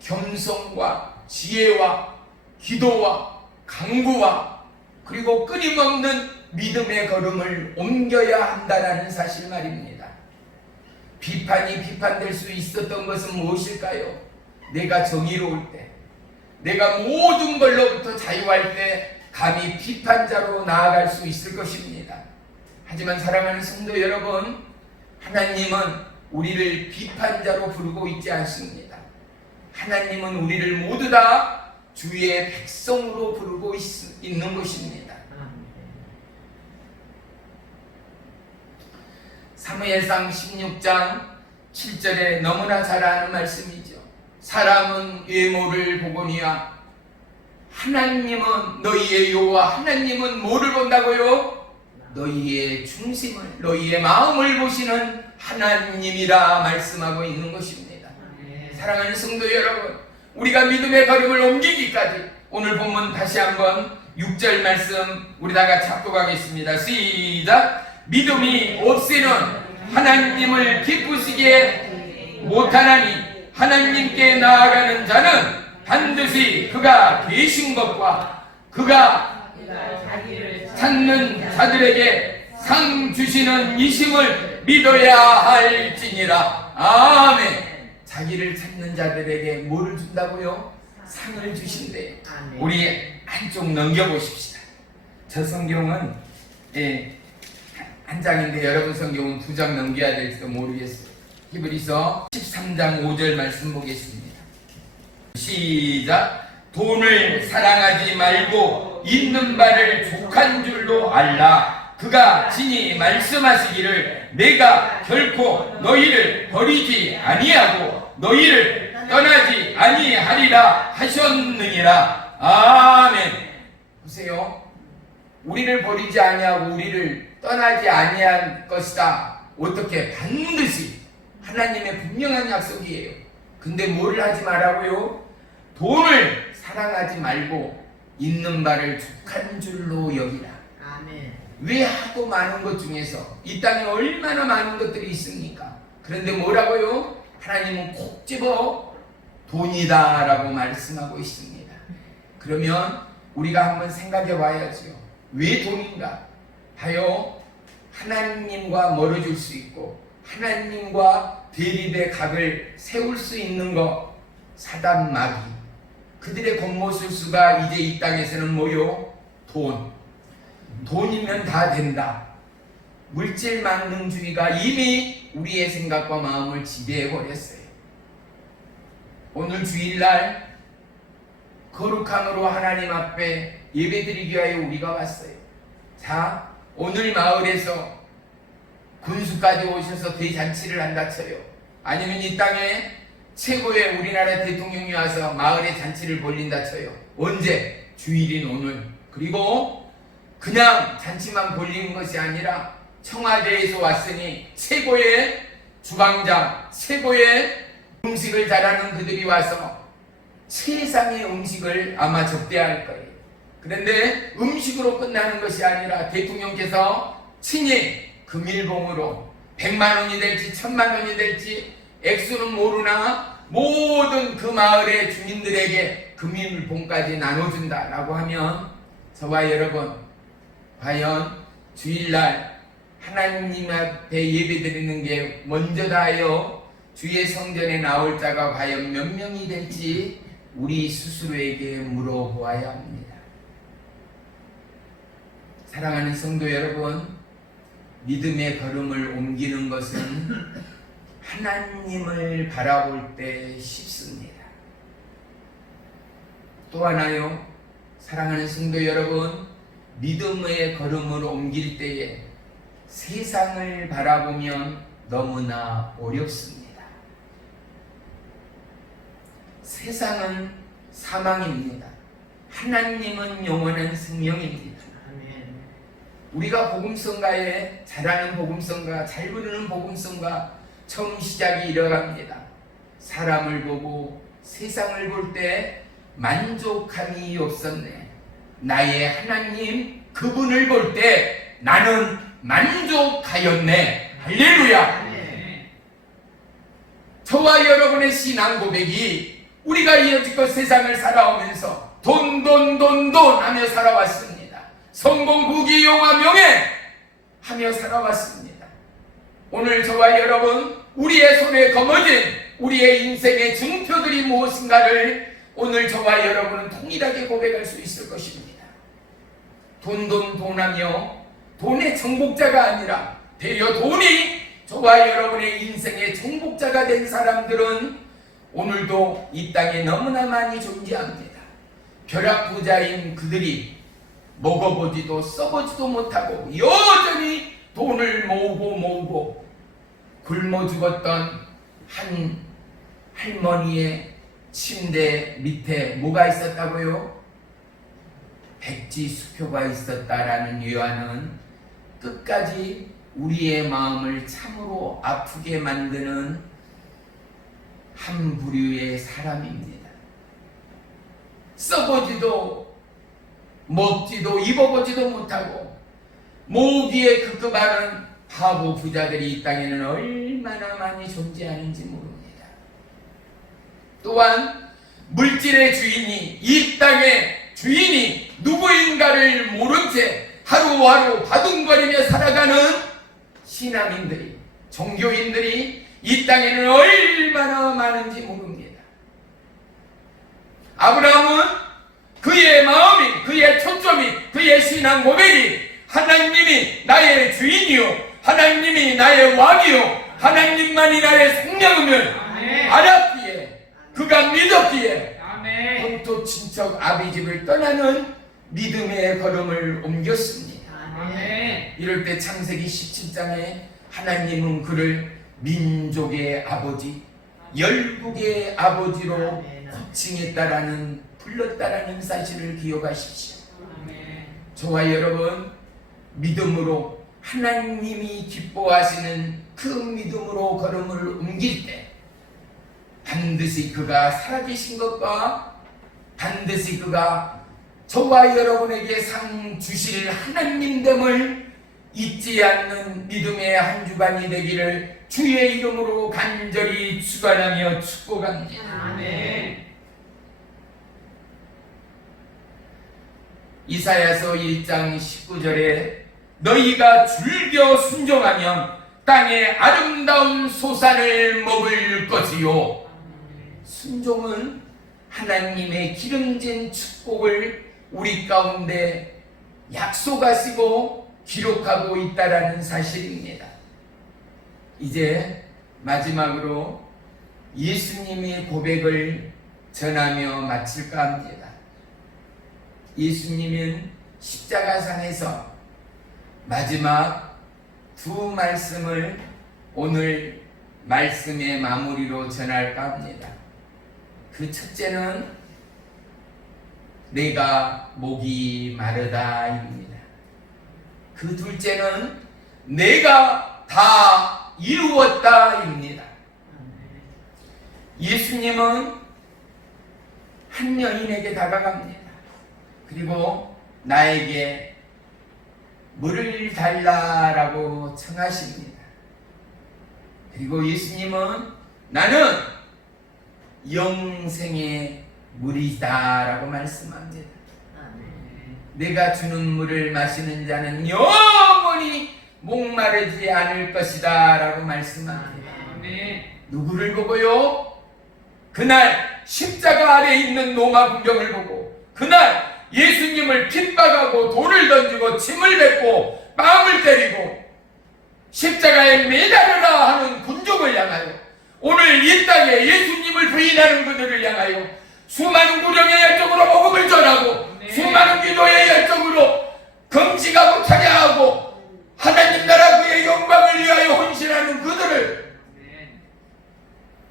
겸손과 지혜와 기도와 강구와 그리고 끊임없는 믿음의 걸음을 옮겨야 한다는 사실 말입니다. 비판이 비판될 수 있었던 것은 무엇일까요? 내가 정의로울 때, 내가 모든 걸로부터 자유할 때 감히 비판자로 나아갈 수 있을 것입니다. 하지만 사랑하는 성도 여러분, 하나님은 우리를 비판자로 부르고 있지 않습니다. 하나님은 우리를 모두 다 주의 백성으로 부르고 있는 것입니다. 사무엘상 16장 7절에 너무나 잘 아는 말씀이죠. 사람은 외모를 보거니와 하나님은 너희의 여호와 하나님은 뭐를 본다고요? 너희의 중심을, 너희의 마음을 보시는 하나님이라 말씀하고 있는 것입니다. 사랑하는 성도 여러분, 우리가 믿음의 걸음을 옮기기까지 오늘 본문 다시 한번 6절 말씀 우리 다 같이 합독하겠습니다. 시작! 믿음이 없이는 하나님을 기쁘시게 못하나니 하나님께 나아가는 자는 반드시 그가 계신 것과 그가 찾는 자들에게 상 주시는 이심을 믿어야 할지니라. 아멘. 자기를 찾는 자들에게 뭐를 준다고요? 상을 주신대. 우리 한쪽 넘겨보십시다. 저 성경은 한 장인데 여러분 성경은 2장 넘겨야 될지도 모르겠어요. 히브리서 13장 5절 말씀 보겠습니다. 시작. 돈을 사랑하지 말고 있는 바를 족한 줄로 알라. 그가 친히 말씀하시기를 내가 결코 너희를 버리지 아니하고 너희를 떠나지 아니하리라 하셨느니라. 아멘. 보세요. 우리를 버리지 아니하고 우리를 떠나지 아니할 것이다. 어떻게? 반드시 하나님의 분명한 약속이에요. 근데 뭘 하지 말라고요? 돈을 사랑하지 말고 있는 바를 족한 줄로 여기라. 아멘. 왜 하도 많은 것 중에서 이 땅에 얼마나 많은 것들이 있습니까? 그런데 뭐라고요? 하나님은 콕 집어 돈이다 라고 말씀하고 있습니다. 그러면 우리가 한번 생각해 봐야죠. 왜 돈인가? 하여 하나님과 멀어질 수 있고 하나님과 대립의 각을 세울 수 있는 것. 사단 마귀 그들의 겉모술수가 이제 이 땅에서는 뭐요? 돈이면 다 된다. 물질 만능주의가 이미 우리의 생각과 마음을 지배해 버렸어요. 오늘 주일날 거룩함으로 하나님 앞에 예배드리기 위하여 우리가 왔어요. 자, 오늘 마을에서 군수까지 오셔서 대잔치를 한다 쳐요. 아니면 이 땅에 최고의 우리나라 대통령이 와서 마을에 잔치를 벌린다 쳐요. 언제? 주일인 오늘. 그리고 그냥 잔치만 벌리는 것이 아니라 청와대에서 왔으니 최고의 주방장, 최고의 음식을 잘하는 그들이 와서 세상의 음식을 아마 접대할 거예요. 그런데 음식으로 끝나는 것이 아니라 대통령께서 친히 금일봉으로 100만 원이 될지 1000만 원이 될지 액수는 모르나 모든 그 마을의 주민들에게 금일봉까지 나눠준다라고 하면 저와 여러분 과연 주일날 하나님 앞에 예배드리는 게 먼저다요 주의 성전에 나올 자가 과연 몇 명이 될지 우리 스스로에게 물어보아야 합니다. 사랑하는 성도 여러분, 믿음의 걸음을 옮기는 것은 하나님을 바라볼 때 쉽습니다. 또 하나요, 사랑하는 성도 여러분, 믿음의 걸음을 옮길 때에 세상을 바라보면 너무나 어렵습니다. 세상은 사망입니다. 하나님은 영원한 생명입니다. 아멘. 우리가 복음성가에 잘하는 복음성가, 잘 부르는 복음성가 처음 시작이 이러합니다. 사람을 보고 세상을 볼 때 만족함이 없었네. 나의 하나님 그분을 볼 때 나는 만족하였네. 할렐루야. 아멘. 저와 여러분의 신앙 고백이 우리가 여지껏 세상을 살아오면서 돈 하며 살아왔습니다. 성공, 부귀, 영화, 명예 하며 살아왔습니다. 오늘 저와 여러분 우리의 손에 거머쥔 우리의 인생의 증표들이 무엇인가를 오늘 저와 여러분은 통일하게 고백할 수 있을 것입니다. 돈하며 돈의 정복자가 아니라 되려 돈이 저와 여러분의 인생의 정복자가 된 사람들은 오늘도 이 땅에 너무나 많이 존재합니다. 벼락부자인 그들이 먹어보지도 써보지도 못하고 여전히 돈을 모으고 굶어 죽었던 한 할머니의 침대 밑에 뭐가 있었다고요? 백지수표가 있었다라는 유언은 끝까지 우리의 마음을 참으로 아프게 만드는 한 부류의 사람입니다. 써보지도 먹지도 입어보지도 못하고 모기에 급급하는 바보 부자들이 이 땅에는 얼마나 많이 존재하는지 모릅니다. 또한 물질의 주인이 이 땅의 주인이 누구인가를 모른 채 하루하루 바둥거리며 살아가는 신앙인들이, 종교인들이 이 땅에는 얼마나 많은지 모릅니다. 아브라함은 그의 마음이, 그의 초점이, 그의 신앙 고백이 하나님이 나의 주인이요, 하나님이 나의 왕이요, 하나님만이 나의 생명이면 알았기에, 그가 믿었기에 본토 친척 아비집을 떠나는 믿음의 걸음을 옮겼습니다. 이럴 때 창세기 17장에 하나님은 그를 민족의 아버지, 열국의 아버지로 호칭했다라는, 불렀다라는 사실을 기억하십시오. 저와 여러분, 믿음으로 하나님이 기뻐하시는 그 믿음으로 걸음을 옮길 때 반드시 그가 살아계신 것과 반드시 그가 저와 여러분에게 상 주실 하나님됨을 잊지 않는 믿음의 한 주간이 되기를 주의 이름으로 간절히 축원하며 축복합니다. 이사야서 1장 19절에 너희가 즐겨 순종하면 땅의 아름다운 소산을 먹을 것이요. 순종은 하나님의 기름진 축복을 우리 가운데 약속하시고 기록하고 있다라는 사실입니다. 이제 마지막으로 예수님의 고백을 전하며 마칠까 합니다. 예수님은 십자가상에서 마지막 두 말씀을 오늘 말씀의 마무리로 전할까 합니다. 그 첫째는 내가 목이 마르다입니다. 그 둘째는 내가 다 이루었다입니다. 예수님은 한 여인에게 다가갑니다. 그리고 나에게 물을 달라라고 청하십니다. 그리고 예수님은 나는 영생의 물이다라고 말씀합니다. 내가 주는 물을 마시는 자는 영원히 목마르지 않을 것이다 라고 말씀합니다. 누구를 보고요? 그날 십자가 아래 있는 로마 군병을 보고, 그날 예수님을 핍박하고 돌을 던지고 침을 뱉고 뺨을 때리고 십자가에 매달려라 하는 군중을 향하여, 오늘 이 땅에 예수님을 부인하는 그들을 향하여 수많은 구령의 열정으로 복음을 전하고 수많은 기도의 열정으로 금식하고 찬양하고 하나님 나라 그의 영광을 위하여 헌신하는 그들을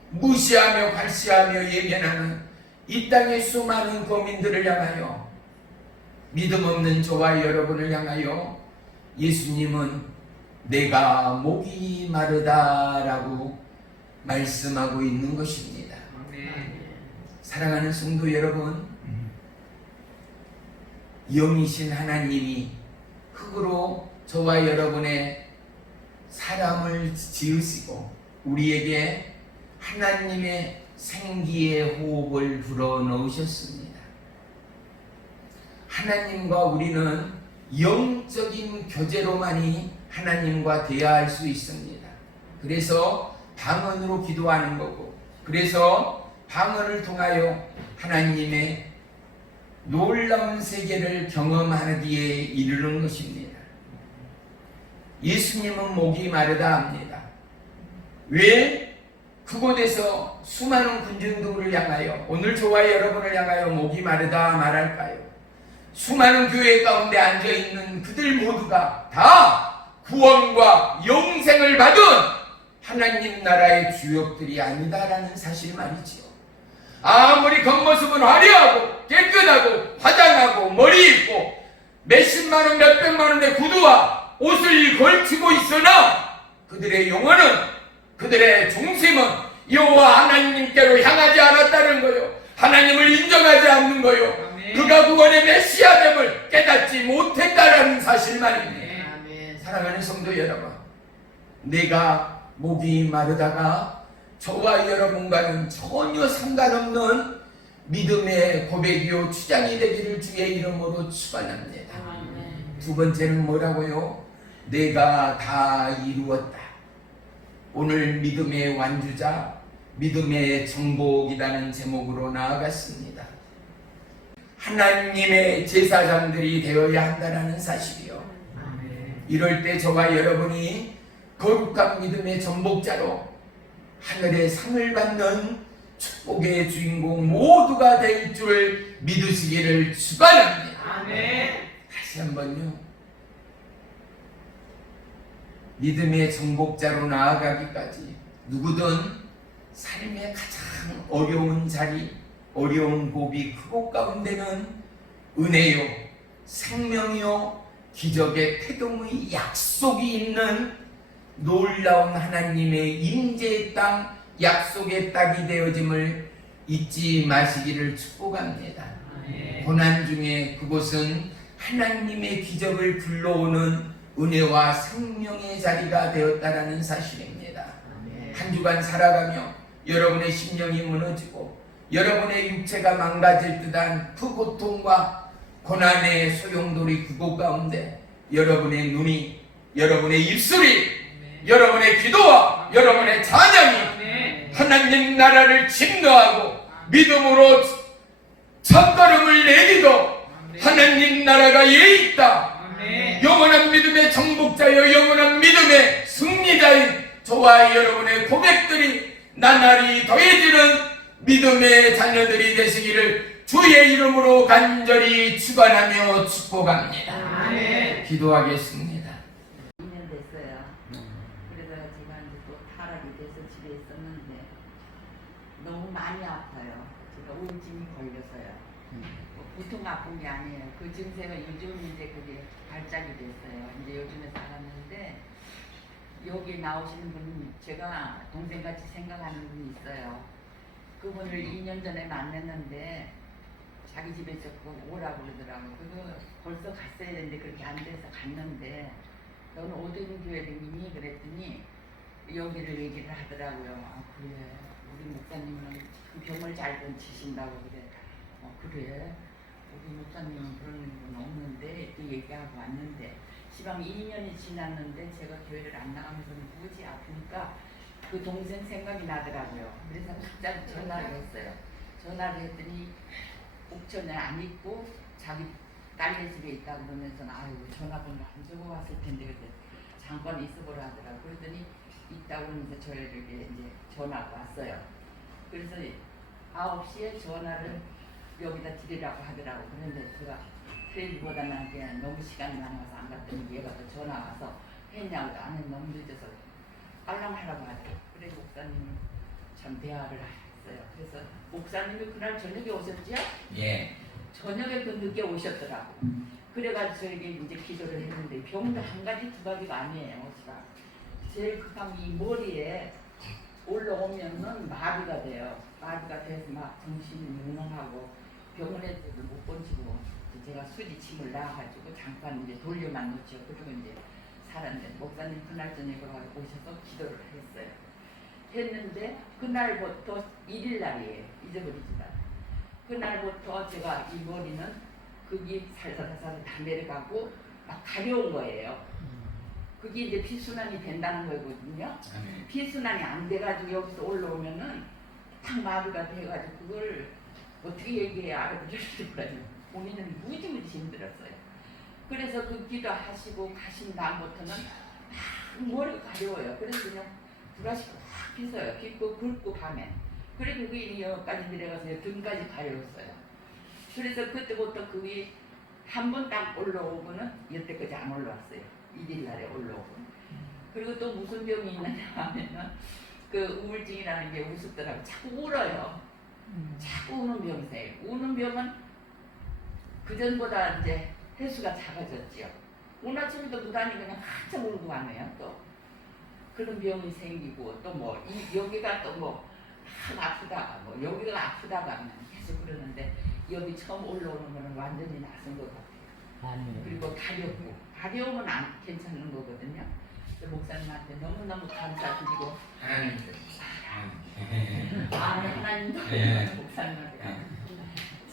무시하며 발시하며 예면하는 이 땅의 수많은 거민들을 향하여, 믿음 없는 저와 여러분을 향하여 예수님은 내가 목이 마르다라고 말씀하고 있는 것입니다. 사랑하는 성도 여러분, 영이신 하나님이 흙으로 저와 여러분의 사람을 지으시고 우리에게 하나님의 생기의 호흡을 불어넣으셨습니다. 하나님과 우리는 영적인 교제로만이 하나님과 대화할 수 있습니다. 그래서 방언으로 기도하는 거고, 그래서 방언을 통하여 하나님의 놀라운 세계를 경험하기에 이르는 것입니다. 예수님은 목이 마르다 합니다. 왜 그곳에서 수많은 군중들을 향하여, 오늘 저와 여러분을 향하여 목이 마르다 말할까요? 수많은 교회 가운데 앉아있는 그들 모두가 다 구원과 영생을 받은 하나님 나라의 주역들이 아니다라는 사실 말이지요. 아무리 겉모습은 화려하고 깨끗하고 화장하고 머리 입고 몇십만원 몇백만원의 구두와 옷을 걸치고 있으나 그들의 영혼은, 그들의 중심은 여호와 하나님께로 향하지 않았다는 거요. 하나님을 인정하지 않는 거요. 그가 구원의 메시아됨을 깨닫지 못했다라는 사실 말입니다. 사랑하는 성도 여러분, 내가 목이 마르다가 저와 여러분과는 전혀 상관없는 믿음의 고백이요 주장이 되기를 주의 이름으로 축원합니다. 두 번째는 뭐라고요? 내가 다 이루었다. 오늘 믿음의 완주자, 믿음의 정복이라는 제목으로 나아갔습니다. 하나님의 제사장들이 되어야 한다는 사실이요. 이럴 때 저와 여러분이 거룩한 믿음의 전복자로 하늘의 상을 받는 축복의 주인공 모두가 될 줄 믿으시기를 축원합니다. 다시 한번요. 믿음의 정복자로 나아가기까지 누구든 삶의 가장 어려운 자리, 어려운 고비 그곳 가운데는 은혜요, 생명이요, 기적의 태동의 약속이 있는 놀라운 하나님의 임재의 땅, 약속의 땅이 되어짐을 잊지 마시기를 축복합니다. 고난 중에 그곳은 하나님의 기적을 불러오는 은혜와 생명의 자리가 되었다라는 사실입니다. 한 주간 살아가며 여러분의 심령이 무너지고 여러분의 육체가 망가질 듯한 그 고통과 고난의 소용돌이 그곳 가운데 여러분의 눈이, 여러분의 입술이, 여러분의 기도와 여러분의 찬양이 하나님 나라를 증거하고 믿음으로 첫걸음을 내기도 하나님 나라가 예 있다. 영원한 믿음의 정복자여 영원한 믿음의 승리자인 저와 여러분의 고백들이 나날이 더해지는 믿음의 자녀들이 되시기를 주의 이름으로 간절히 축원하며 축복합니다. 기도하겠습니다. 2년 됐어요. 그래서 제가 이제 또 타락이 돼서 집에 있었는데 너무 많이 아파요. 제가 우울증이 걸려서요. 보통 아픈 게 아니에요. 그 증세가 요즘 이제 그게 발작이 됐어요. 이제 요즘에 살았는데 여기 나오시는 분은 제가 동생같이 생각하는 분이 있어요. 그분을 2년 전에 만났는데 자기 집에 조금 오라고 그러더라고요. 그거 벌써 갔어야 되는데 그렇게 안 돼서 갔는데 너는 어디 교회 다니니? 그랬더니 여기를 얘기를 하더라고요. 아 그래 우리 목사님은 병을 잘 고치신다고 그래. 그래 우리 목사님은 그런 건 없는데 또 얘기하고 왔는데 시방 2년이 지났는데 제가 교회를 안 나가면서 무지 아프니까 그 동생 생각이 나더라고요. 그래서 갑자기 전화를 했어요. 전화를 했더니 옥천에 안 있고 자기 딸네 집에 있다 그러면서 아유 전화번호 안 주고 왔을 텐데 그때 잠깐 있어보라 하더라고. 그랬더니 있다고 이제 저에게 이제 전화가 왔어요. 그래서 9시에 전화를 여기다 드리라고 하더라고. 그런데 제가 그러기보다는 그냥 너무 시간이 많아서 안 갔더니 얘가 또 전화 와서 했냐고 안 해 너무 늦어서 알람하라고 하더라고. 그래 목사님은 참 대화를 했어요. 그래서 목사님이 그날 저녁에 오셨죠? 예. 저녁에 그 늦게 오셨더라고. 그래가지고 저에게 이제 기도를 했는데 병도 한 가지 두 가지가 아니에요. 제가 제일 급한 게 이 머리에 올라오면은 마비가 돼요. 마비가 돼서 막 정신이 몽롱하고 병원에서도 못 번지고 제가 수지침을 놔가지고 잠깐 이제 돌려만 놓죠. 그리고 이제 살았는데 목사님 그날 저녁에 오셔서 기도를 했어요. 했는데 그날부터 1일날이에요. 잊어버리지만 그날부터 제가 이 머리는 그게 살살살살 다 내려가고 막 가려운 거예요. 그게 이제 피순환이 된다는 거거든요. 피순환이 안 돼가지고 여기서 올라오면은 딱 마비가 돼가지고 그걸 어떻게 얘기해야 알아들을지 몰라요. 본인은 무지무지 힘들었어요. 그래서 그 기도하시고 가신 다음부터는 막 머리가 가려워요. 그래서 그냥 불가시 확 빗어요. 빗고 긁고 밤에. 그래 그게 여기까지 내려가서 등까지 가려웠어요. 그래서 그때부터 그게 한 번 딱 올라오고는 여태까지 안 올라왔어요. 1일날에 올라오고. 그리고 또 무슨 병이 있느냐 하면은 그 우울증이라는 게 우습더라고요. 자꾸 울어요. 자꾸 우는 병이세요. 우는 병은 그전보다 이제 횟수가 작아졌지요. 오늘 아침에도 무단히 그냥 한참 울고 가네요. 또 그런 병이 생기고 또 뭐 여기가 또 뭐 아프다가 뭐 여기가 아프다가 계속 그러는데 여기 처음 올라오는 거는 완전히 낯선 것 같아요. 그리고 가려우면 안 괜찮은 거거든요. 목사님한테 너무너무 감사드리고 하나님도 목사님한테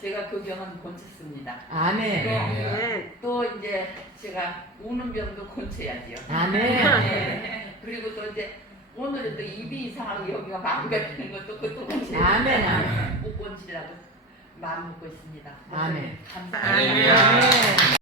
제가 그 병은 고쳤습니다. 아멘. 또 이제 제가 우는 병도 고쳐야지요. 아멘. 그리고 또 이제 오늘은 또 입이 이상하고 여기가 마비가 되는 것도 그것도 고쳐야 아멘. 못 고치려고 마음 먹고 있습니다. 아멘. 감사합니다. 할렐루야.